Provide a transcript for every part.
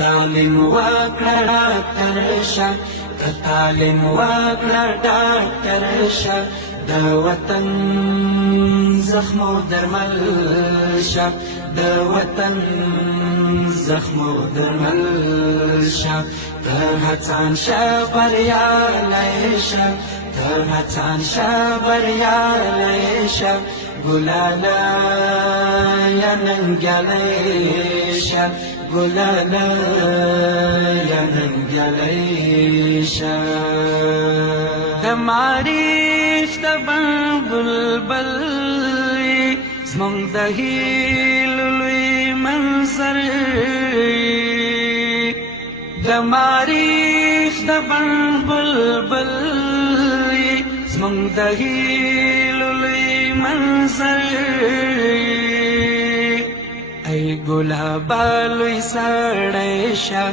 تعلیم وکړه ډاکټر شه تعلیم وکړه ډاکټر شه د وطن زخمو درمل شه د وطن زخمو درمل شه ته هڅان شه بریالی شه ته هڅان شه بریالی شه ګلاله یا ننګیالی شه ګلاله یا ننګیالی شه د معارف د بلبل زمونږ د هیلو لوی منظر د معارف د بلبل زمونږ د هیلو لوی منظر ای ګلابه لوی سړی شه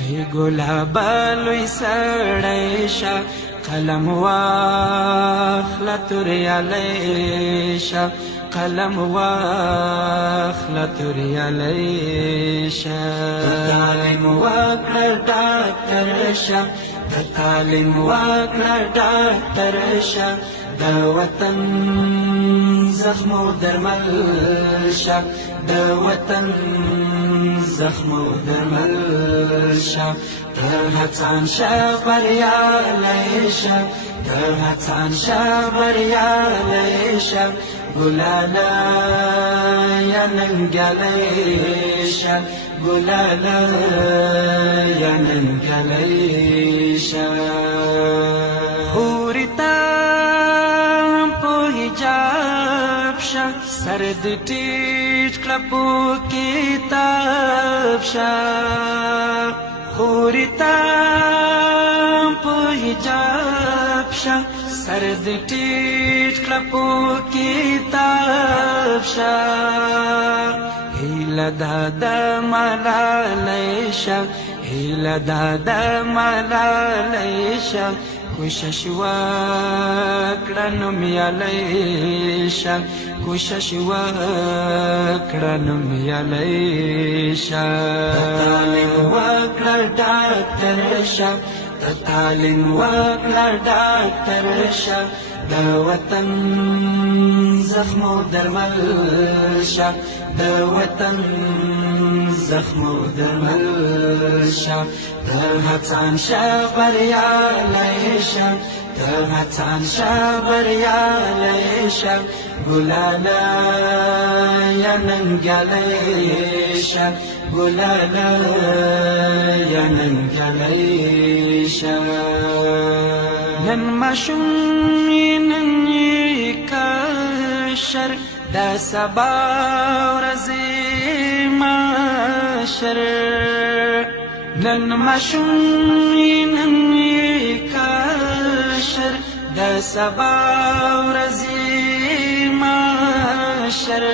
ای ګلابه لوی سړی شه قلم واخله توریالی شه قلم واخله توریالی شه تعلیم وکړه ډاکټر شه تعلیم وکړه ډاکټر شه د وطن زخمو درمل شه د وطن زخمو درمل شه ته هڅان شه بریالی شه ته هڅان شه بریالی شه ګلاله یا ننګیالی شه ګلاله یا ننګیالی شه حورې ته په حجاب شه سر دې ټیټ کړه په کتاب شه حورې ته په حجاب شه سر دې ټیټ کړه په کتاب شه هیله دا د ملالی شه هیله دا د ملالی شه کوشش وکړه نومیالی شه کوشش وکړه نومیالی شه تعلیم وکړه ډاکټر شه تعلیم وکړه ډاکټر شه د وطن زخمو درمل شه د وطن زخمو درمل شه ته هڅان شه بریالی شه ته هڅان شه بریالی شه ګلاله یا ننګیالی شه ګلاله یا ننګیالی شه نن ماشوم نن کشر دا سبا ورځې محشر نن ماشوم نن کشر دا سبا ورځې محشر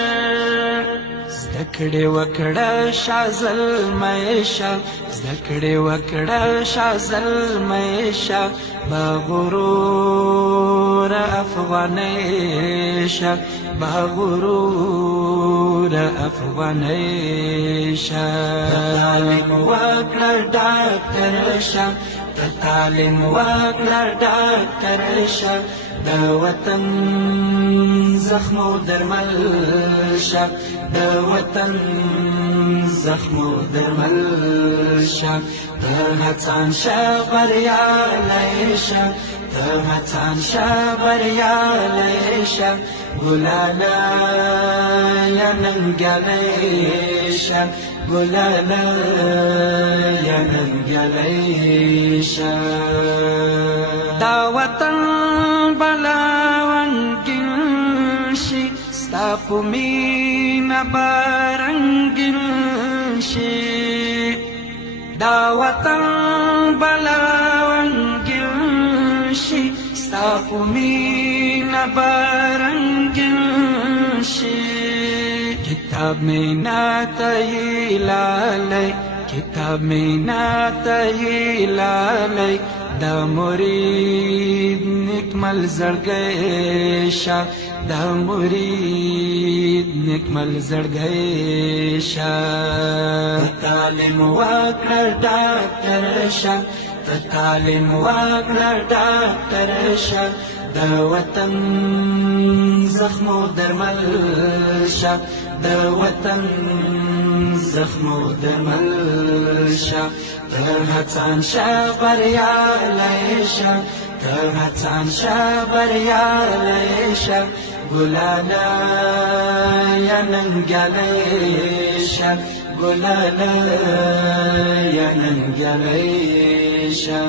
زده کړې وکړه شاه زلمی شه زده کړې وکړه شاه زلمی شه بغرور افغانۍ شه بغرور افغانۍ شه تعلیم وکړه ډاکټر شه تعلیم وکړه ډاکټر شه د وطن زخمو درمل شه د وطن زخمو درمل شه ته هڅان شه بریالی شه ته هڅان شه بریالی شه ګلاله یا ننګیالی شه ګلاله یا ننګیالی شه دا وطن بلا رنګین شي ستا په مینه به رنګین شي دا وطن بلا رنګین شي ستا په مینه به رنګین شي کتاب مې ناته هیلالی کتاب مې ناته هیلالی دا مرید نکمل زړګی شه دا مرید نکمل زړګی شه تعلیم وکړه ډاکټر شه تعلیم وکړه ډاکټر شه د وطن زخمو درمل شه د وطن زخمو درمل شه ته هڅان شه بریالی شه ته هڅان شه بریالی شه ګلاله یا ننګیالی شه ګلاله یا ننګیالی شه